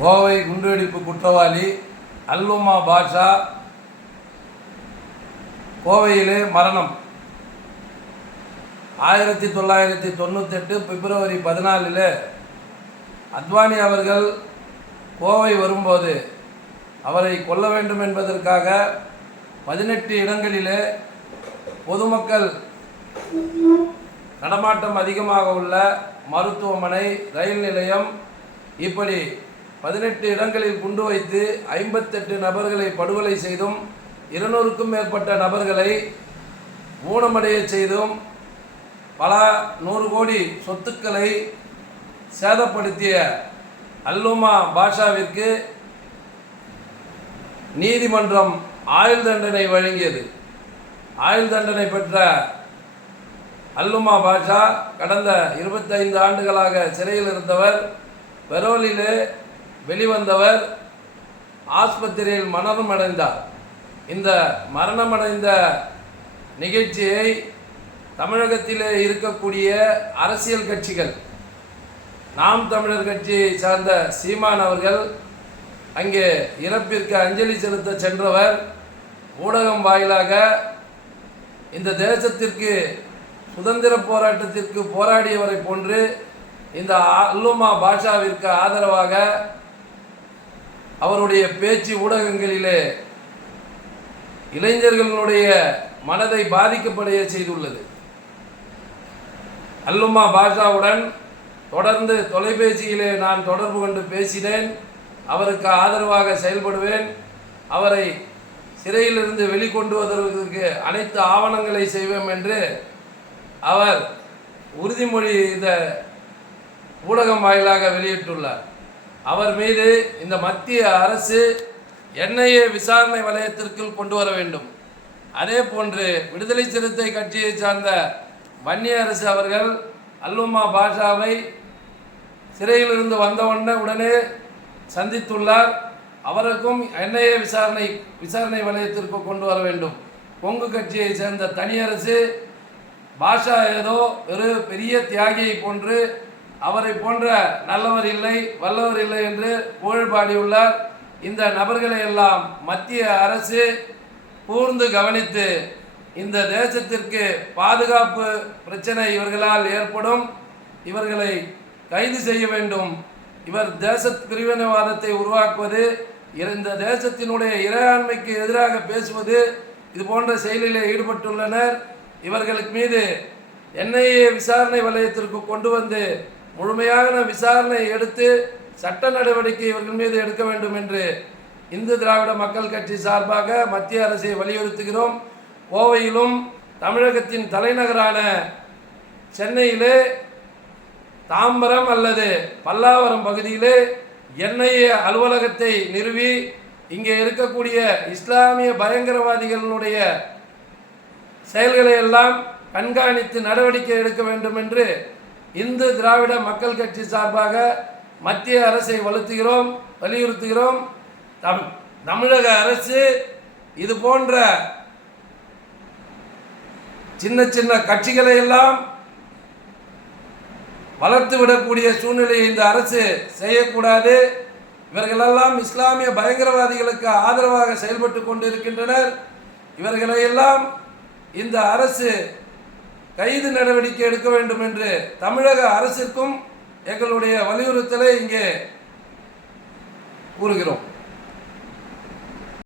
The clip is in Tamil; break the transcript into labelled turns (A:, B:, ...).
A: கோவை குண்டுவெடிப்பு குற்றவாளி அல்லுமா பாஷா கோவையிலே மரணம். ஆயிரத்தி தொள்ளாயிரத்தி தொண்ணூத்தெட்டு பிப்ரவரி பதினாலில் அத்வானி அவர்கள் கோவை வரும்போது அவரை கொல்ல வேண்டும் என்பதற்காக பதினெட்டு இடங்களிலே பொதுமக்கள் நடமாட்டம் அதிகமாக உள்ள மருத்துவமனை ரயில் நிலையம் இப்படி பதினெட்டு இடங்களில் குண்டு வைத்து ஐம்பத்தெட்டு நபர்களை படுகொலை செய்தும் இருநூறுக்கும் மேற்பட்ட நபர்களை ஊனமடைய செய்தும் பல நூறு கோடி சொத்துக்களை சேதப்படுத்திய அல்லுமா பாஷாவிற்கு நீதிமன்றம் ஆயுள் தண்டனை வழங்கியது. ஆயுள் தண்டனை பெற்ற அல்லுமா பாஷா கடந்த இருபத்தைந்து ஆண்டுகளாக சிறையில் இருந்தவர் பெரோலிலே வெளிவந்தவர் ஆஸ்பத்திரியில் மரணம் அடைந்தார். இந்த மரணமடைந்த நிகழ்ச்சியை தமிழகத்திலே இருக்கக்கூடிய அரசியல் கட்சிகள் நாம் தமிழர் கட்சியை சார்ந்த சீமான் அவர்கள் அங்கே இறப்பிற்கு அஞ்சலி செலுத்த சென்றவர் ஊடகம் வாயிலாக இந்த தேசத்திற்கு சுதந்திர போராட்டத்திற்கு போராடியவரை போன்று இந்த அல்லுமா பாஷாவிற்கு ஆதரவாக அவருடைய பேச்சு ஊடகங்களிலே இளைஞர்களுடைய மனதை பாதிக்கப்படைய செய்துள்ளது. அல்லுமா பாஷாவுடன் தொடர்ந்து தொலைபேசியிலே நான் தொடர்பு கொண்டு பேசினேன். அவருக்கு ஆதரவாக செயல்படுவேன். அவரை சிறையிலிருந்து வெளிக்கொண்டு வருவதற்கு அனைத்து ஆவணங்களை செய்வோம் என்று அவர் உறுதிமொழி இந்த ஊடகம் வாயிலாக வெளியிட்டுள்ளார். அவர் மீது இந்த மத்திய அரசு என்ஐஏ விசாரணை வலயத்திற்குள் கொண்டு வர வேண்டும். அதே போன்று விடுதலை சிறுத்தை கட்சியை சார்ந்த வன்னி அரசு அவர்கள் அல்லுமா பாஷாவை சிறையிலிருந்து வந்தவுடனே உடனே சந்தித்துள்ளார். அவருக்கும் என்ஐஏ விசாரணை விசாரணை வலயத்திற்கு கொண்டு வர வேண்டும். கொங்கு கட்சியை சேர்ந்த தனியரசு பாஷா ஏதோ ஒரு பெரிய தியாகியை போன்று அவரை போன்ற நல்லவர் இல்லை வல்லவர் இல்லை என்று புகழ் பாடியுள்ளார் இந்த நபர்களை எல்லாம் மத்திய அரசு கூர்ந்து கவனித்து இந்த தேசத்திற்கு பாதுகாப்பு பிரச்சனை இவர்களால் ஏற்படும். இவர்களை கைது செய்ய வேண்டும். இவர் தேச பிரிவினைவாதத்தை உருவாக்குவது இந்த தேசத்தினுடைய இறையாண்மைக்கு எதிராக பேசுவது இது போன்ற செயலிலே ஈடுபட்டுள்ளனர். இவர்களுக்கு மீது என்ஐஏ விசாரணை வலயத்திற்கு கொண்டு வந்து முழுமையான விசாரணை எடுத்து சட்ட நடவடிக்கை இவர்கள் மீது எடுக்க வேண்டும் என்று இந்து திராவிட மக்கள் கட்சி சார்பாக மத்திய அரசை வலியுறுத்துகிறோம். கோவையிலும் தமிழகத்தின் தலைநகரான சென்னையிலே தாம்பரம் அல்லது பல்லாவரம் பகுதியிலே என்ஐஏ அலுவலகத்தை நிறுவி இங்கே இருக்கக்கூடிய இஸ்லாமிய பயங்கரவாதிகளினுடைய செயல்களை எல்லாம் கண்காணித்து நடவடிக்கை எடுக்க வேண்டும் என்று இந்து திராவிட மக்கள் கட்சி சார்பாக மத்திய அரசை வலுத்துகிறோம் வலியுறுத்துகிறோம். தம் தமிழக அரசு இது போன்ற சின்ன சின்ன கட்சிகளை எல்லாம் வளர்த்து விடக்கூடிய சூழ்நிலையை இந்த அரசு செய்யக்கூடாது. இவர்களெல்லாம் இஸ்லாமிய பயங்கரவாதிகளுக்கு ஆதரவாக செயல்பட்டு கொண்டிருக்கின்றனர். இவர்களையெல்லாம் இந்த அரசு கைது நடவடிக்கை எடுக்க வேண்டும் என்று தமிழக அரசிற்கும் எங்களுடைய வலியுறுத்தலை இங்கே கூறுகிறோம்.